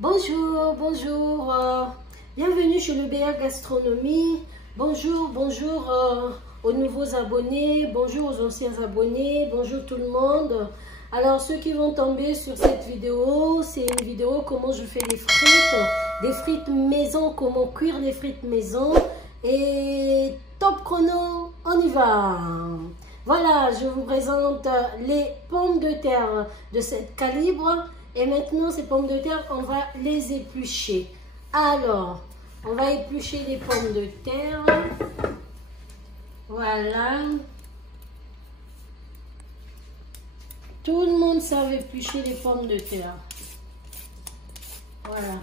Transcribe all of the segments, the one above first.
Bonjour, bonjour, bienvenue chez le BA Gastronomie. Bonjour, bonjour aux nouveaux abonnés, bonjour aux anciens abonnés, bonjour tout le monde. Alors ceux qui vont tomber sur cette vidéo, c'est une vidéo comment je fais des frites maison, comment cuire les frites maison. Et top chrono, on y va. Voilà, je vous présente les pommes de terre de ce calibre. Et maintenant, ces pommes de terre, on va les éplucher. Alors, on va éplucher les pommes de terre. Voilà. Tout le monde savait éplucher les pommes de terre. Voilà.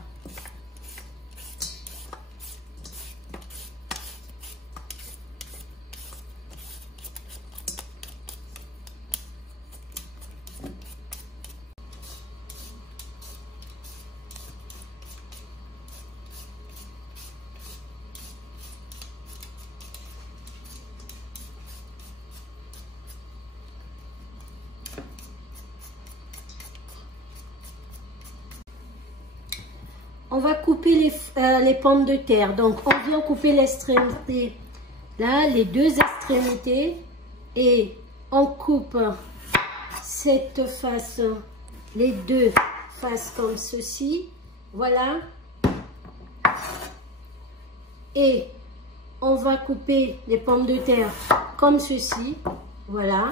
On va couper les pommes de terre. Donc, on vient couper l'extrémité. Là, les deux extrémités. Et on coupe cette face, les deux faces comme ceci. Voilà. Et on va couper les pommes de terre comme ceci. Voilà.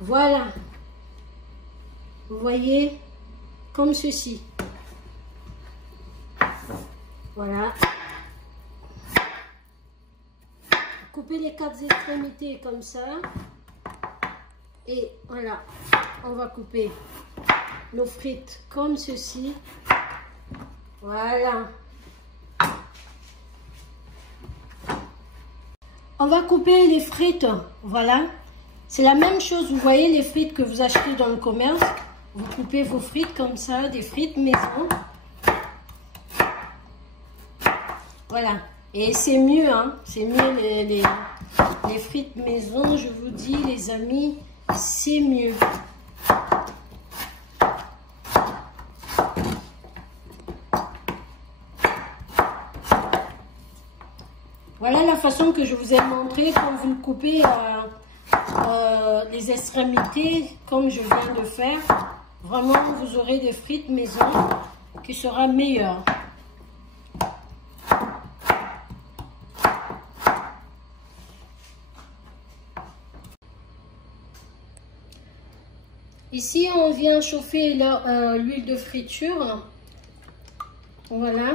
Voilà. Vous voyez, comme ceci. Voilà. Coupez les quatre extrémités comme ça. Et voilà, on va couper nos frites comme ceci. Voilà. On va couper les frites, voilà. C'est la même chose, vous voyez les frites que vous achetez dans le commerce. Vous coupez vos frites comme ça, des frites maison. Voilà. Et c'est mieux, hein. C'est mieux les frites maison, je vous dis, les amis, c'est mieux. Voilà la façon que je vous ai montré quand vous le coupez les extrémités, comme je viens de faire. Vraiment, vous aurez des frites maison qui sera meilleur. Ici, on vient chauffer l'huile de friture. Voilà.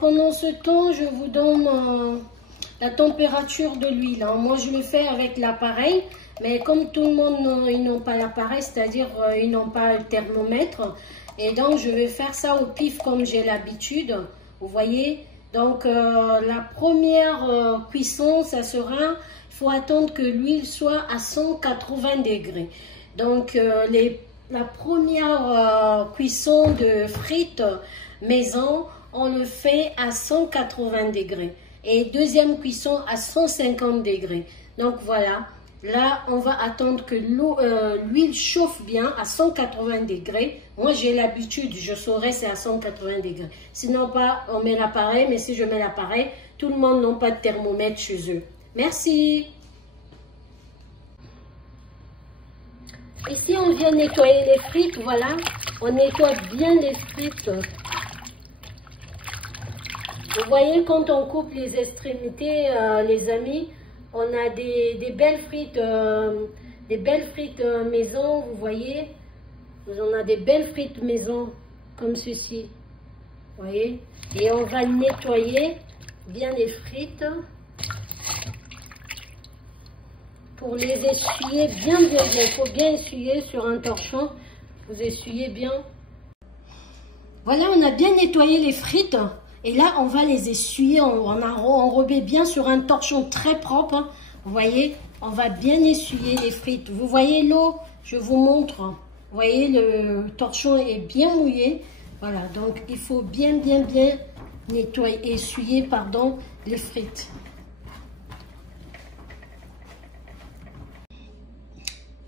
Pendant ce temps, je vous donne la température de l'huile. Moi, je le fais avec l'appareil. Mais comme tout le monde, ils n'ont pas l'appareil, c'est-à-dire ils n'ont pas le thermomètre. Et donc, je vais faire ça au pif comme j'ai l'habitude. Vous voyez? Donc, la première cuisson, ça sera, il faut attendre que l'huile soit à 180 degrés. Donc, la première cuisson de frites maison, on le fait à 180 degrés. Et deuxième cuisson à 150 degrés. Donc, voilà. Là, on va attendre que l'huile chauffe bien à 180 degrés. Moi, j'ai l'habitude, je saurais c'est à 180 degrés. Sinon pas, on met l'appareil. Mais si je mets l'appareil, tout le monde n'a pas de thermomètre chez eux. Merci. Ici, on vient nettoyer les frites. Voilà, on nettoie bien les frites. Vous voyez, quand on coupe les extrémités, les amis, on a des belles frites maison, vous voyez. On a des belles frites maison comme ceci. Vous voyez. Et on va nettoyer bien les frites pour les essuyer bien. Il faut bien essuyer sur un torchon. Vous essuyez bien. Voilà, on a bien nettoyé les frites. Et là, on va les essuyer, on enrobait bien sur un torchon très propre. Hein. Vous voyez, on va bien essuyer les frites. Vous voyez l'eau, je vous montre. Vous voyez, le torchon est bien mouillé. Voilà, donc il faut bien nettoyer, essuyer, pardon, les frites.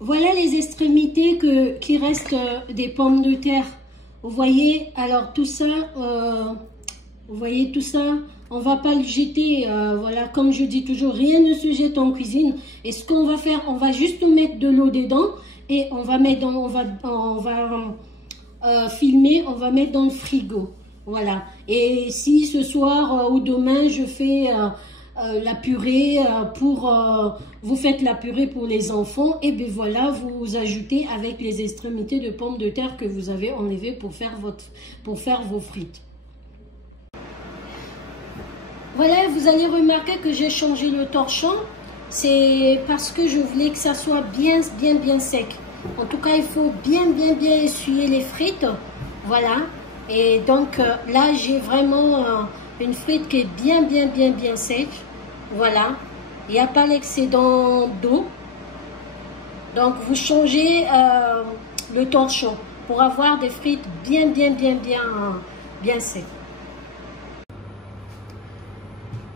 voilà les extrémités qui restent des pommes de terre. Vous voyez, alors tout ça, vous voyez tout ça, on va pas le jeter. Voilà, comme je dis toujours, rien ne se jette en cuisine. Et ce qu'on va faire, on va juste mettre de l'eau dedans et on va mettre filmer, on va mettre dans le frigo. Voilà. Et si ce soir ou demain je fais la purée vous faites la purée pour les enfants, et bien voilà, vous ajoutez avec les extrémités de pommes de terre que vous avez enlevées pour faire vos frites. Voilà, vous allez remarquer que j'ai changé le torchon. C'est parce que je voulais que ça soit bien sec. En tout cas, il faut bien essuyer les frites. Voilà. Et donc là, j'ai vraiment une frite qui est bien sèche. Voilà. Il n'y a pas l'excédent d'eau. Donc, vous changez le torchon pour avoir des frites bien sèches.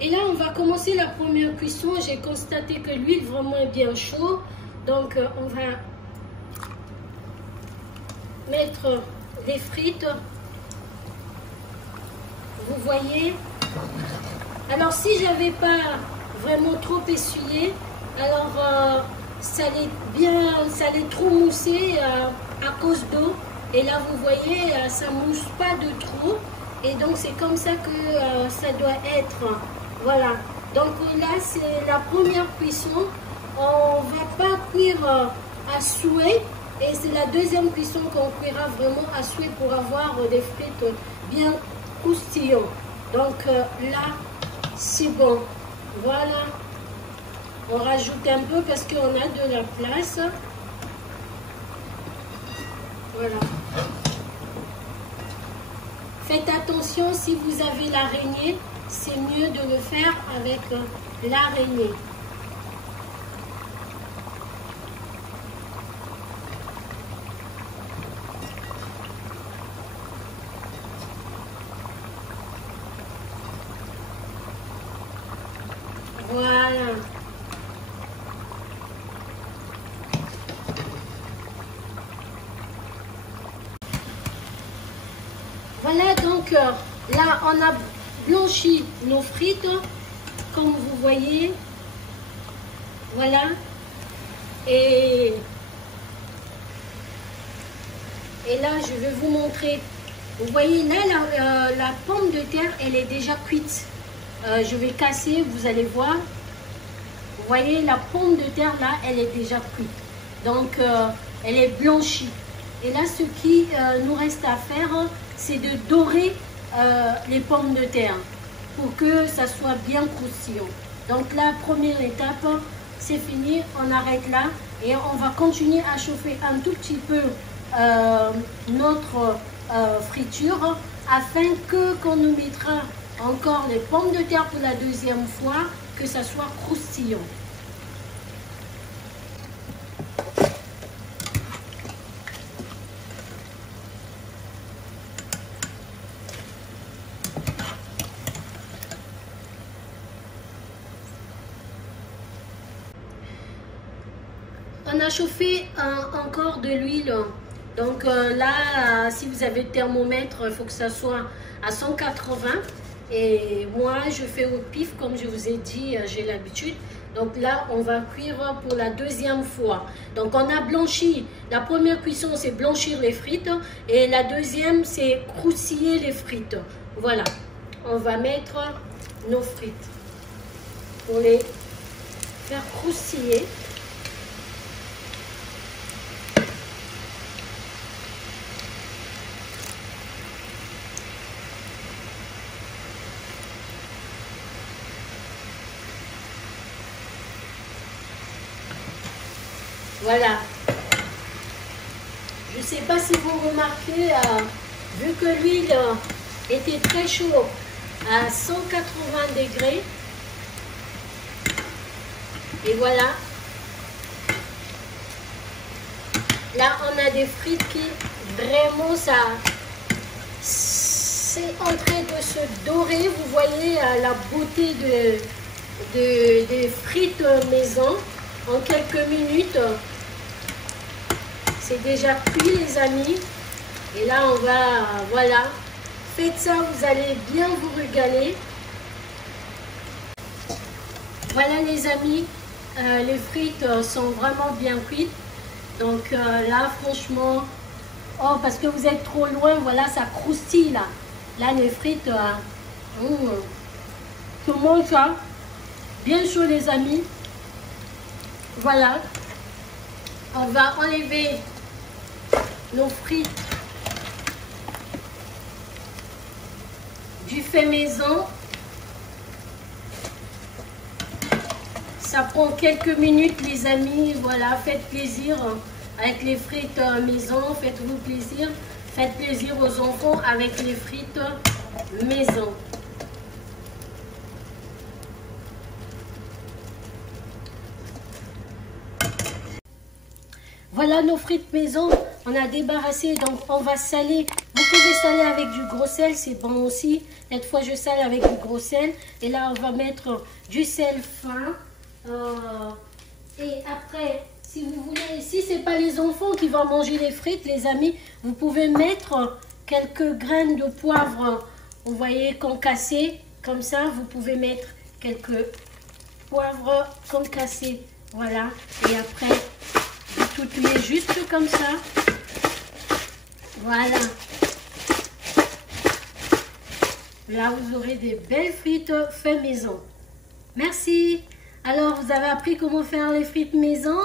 Et là, on va commencer la première cuisson. J'ai constaté que l'huile vraiment est bien chaude. Donc, on va mettre les frites. Vous voyez. Alors, si j'avais pas vraiment trop essuyé, alors ça allait trop mousser à cause d'eau. Et là, vous voyez, ça mousse pas de trop. Et donc, c'est comme ça que ça doit être. Voilà, donc là c'est la première cuisson. On va pas cuire à souhait, et c'est la deuxième cuisson qu'on cuira vraiment à souhait pour avoir des frites bien croustillantes. Donc là c'est bon. Voilà, on rajoute un peu parce qu'on a de la place. Voilà. Faites attention, si vous avez l'araignée, c'est mieux de le faire avec l'araignée. Voilà. Voilà, donc là on a blanchi nos frites, comme vous voyez. Voilà. Et là, je vais vous montrer. Vous voyez là, la pomme de terre, elle est déjà cuite. Je vais casser, vous allez voir. Vous voyez, la pomme de terre, là, elle est déjà cuite. Donc, elle est blanchie. Et là, ce qui nous reste à faire, c'est de dorer les pommes de terre pour que ça soit bien croustillant. Donc la première étape, c'est fini, on arrête là et on va continuer à chauffer un tout petit peu notre friture afin que quand nous mettra encore les pommes de terre pour la deuxième fois, que ça soit croustillant. On a chauffé encore de l'huile. Donc là, si vous avez le thermomètre, il faut que ça soit à 180. Et moi, je fais au pif, comme je vous ai dit, j'ai l'habitude. Donc là, on va cuire pour la deuxième fois. Donc on a blanchi. La première cuisson, c'est blanchir les frites. Et la deuxième, c'est croustiller les frites. Voilà. On va mettre nos frites pour les faire croustiller. Voilà. Je ne sais pas si vous remarquez, vu que l'huile était très chaude à 180 degrés. Et voilà. Là, on a des frites qui vraiment ça, c'est en train de se dorer. Vous voyez la beauté des frites maison. En quelques minutes, c'est déjà cuit les amis. Et là on va, voilà. Faites ça, vous allez bien vous régaler. Voilà les amis, les frites sont vraiment bien cuites. Donc là franchement, oh parce que vous êtes trop loin, voilà ça croustille là. Là les frites, tout le monde ça, bien chaud les amis. Voilà, on va enlever nos frites du fait maison. Ça prend quelques minutes les amis, voilà, faites plaisir avec les frites maison, faites-vous plaisir. Faites plaisir aux enfants avec les frites maison. Voilà nos frites maison, on a débarrassé, donc on va saler. Vous pouvez saler avec du gros sel, c'est bon aussi. Cette fois je sale avec du gros sel. Et là on va mettre du sel fin. Et après, si vous voulez, si c'est pas les enfants qui vont manger les frites, les amis, vous pouvez mettre quelques graines de poivre, vous voyez, concassées, comme ça, vous pouvez mettre quelques poivres concassés, voilà. Et après, vous tout met juste comme ça, voilà. Là, vous aurez des belles frites fait maison. Merci. Alors, vous avez appris comment faire les frites maison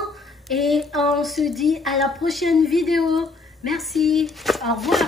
et on se dit à la prochaine vidéo. Merci. Au revoir.